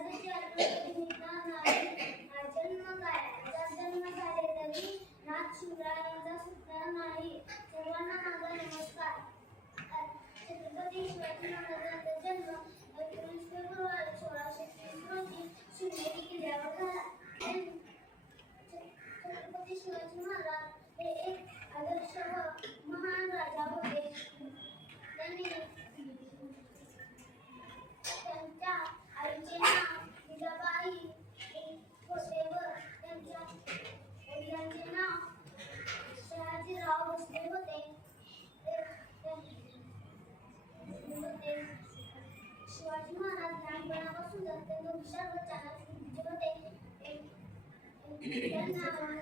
जन्म झाला जन्म झाले तरी नाही सर्वांना माझा नमस्कार छत्रपती शिवाजी महाराजांचा जन्म एकोणीसशे 真的吗？